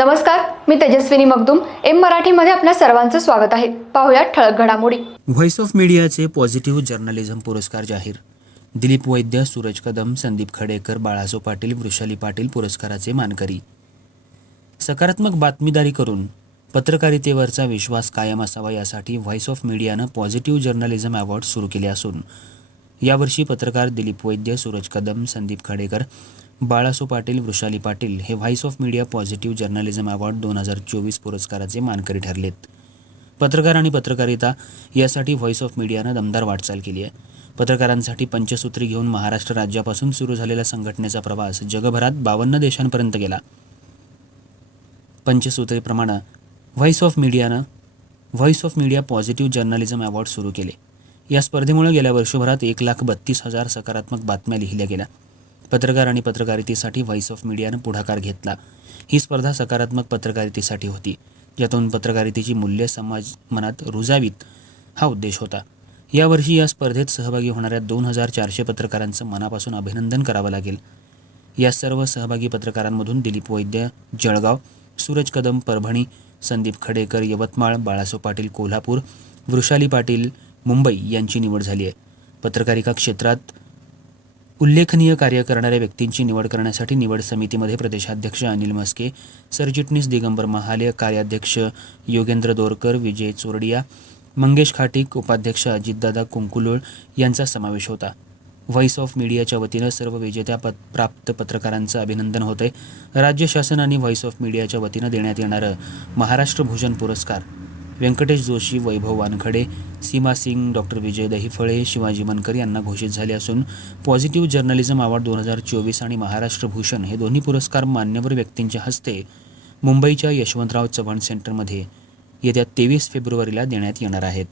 नमस्कार मी तेजस्विनी मगदुम. एम मराठीमध्ये आपल्या सर्वांचं स्वागत आहे. पाहुयात ठळक घडामोडी. व्हॉइस ऑफ मीडियाचे पॉझिटिव्ह जर्नलिझम पुरस्कार जाहीर. दिलीप वैद्य सूरज कदम संदीप खडेकर बाळासो पाटील वृषाली पाटील पुरस्काराचे मानकरी. सकारात्मक बातमीदारी करून पत्रकारितेवरचा विश्वास कायम असावा यासाठी व्हॉइस ऑफ मीडियानं पॉझिटिव्ह जर्नलिझम अवॉर्ड सुरू केले असून यावर्षी पत्रकार दिलीप वैद्य सूरज कदम संदीप खडेकर बाळासो पाटील वृषाली पाटील हे voice of media positive journalism award दोन हजार चोवीस पुरस्काराचे मानकरी ठरलेत. पत्रकार आणि पत्रकारिता यासाठी व्हॉइस ऑफ मीडियानं दमदार वाटचाल केली आहे. पत्रकारांसाठी पंचसूत्री घेऊन महाराष्ट्र राज्यापासून सुरू झालेला संघटनेचा प्रवास जगभरात बावन्न देशांपर्यंत गेला. पंचसूत्रीप्रमाणे voice of मीडियानं voice of media positive journalism award सुरू केले. या स्पर्धेमुळे गेल्या वर्षभरात एक लाख बत्तीस हजार सकारात्मक बातम्या लिहिल्या गेल्या. पत्रकार आणि पत्रकारितेसाठी व्हॉइस ऑफ मीडियानं पुढाकार घेतला. ही स्पर्धा सकारात्मक पत्रकारितेसाठी होती ज्यातून पत्रकारितेची मूल्य समाज मनात रुजावीत हा उद्देश होता. यावर्षी या स्पर्धेत सहभागी होणाऱ्या दोन हजार चारशे पत्रकारांचं मनापासून अभिनंदन करावं लागेल. या सर्व सहभागी पत्रकारांमधून दिलीप वैद्य जळगाव सूरज कदम परभणी संदीप खडेकर यवतमाळ बाळासो पाटील कोल्हापूर वृषाली पाटील मुंबई यांची निवड झाली आहे. पत्रकारिता क्षेत्रात उल्लेखनीय कार्य करणाऱ्या व्यक्तींची निवड करण्यासाठी निवड समितीमध्ये प्रदेशाध्यक्ष अनिल मस्के सरचिटणीस दिगंबर महाले कार्याध्यक्ष योगेंद्र दोरकर विजय चोरडिया मंगेश खाटीक उपाध्यक्ष अजितदादा कुंकुलोळ यांचा समावेश होता. व्हॉइस ऑफ मीडियाच्या वतीनं सर्व विजेत्या पत प्राप्त पत्रकारांचं अभिनंदन होतंय. राज्य शासन आणि व्हॉइस ऑफ मीडियाच्या वतीनं देण्यात येणारं महाराष्ट्र भूषण पुरस्कार व्यंकटेश जोशी वैभव वानखडे सीमा सिंग डॉक्टर विजय दहिफळे शिवाजी मनकर यांना घोषित झाले असून पॉझिटिव्ह जर्नलिझम अवॉर्ड दोन हजार चोवीस आणि महाराष्ट्र भूषण हे दोन्ही पुरस्कार मान्यवर व्यक्तींच्या हस्ते मुंबईच्या यशवंतराव चव्हाण सेंटरमध्ये येत्या तेवीस फेब्रुवारीला देण्यात येणार आहेत.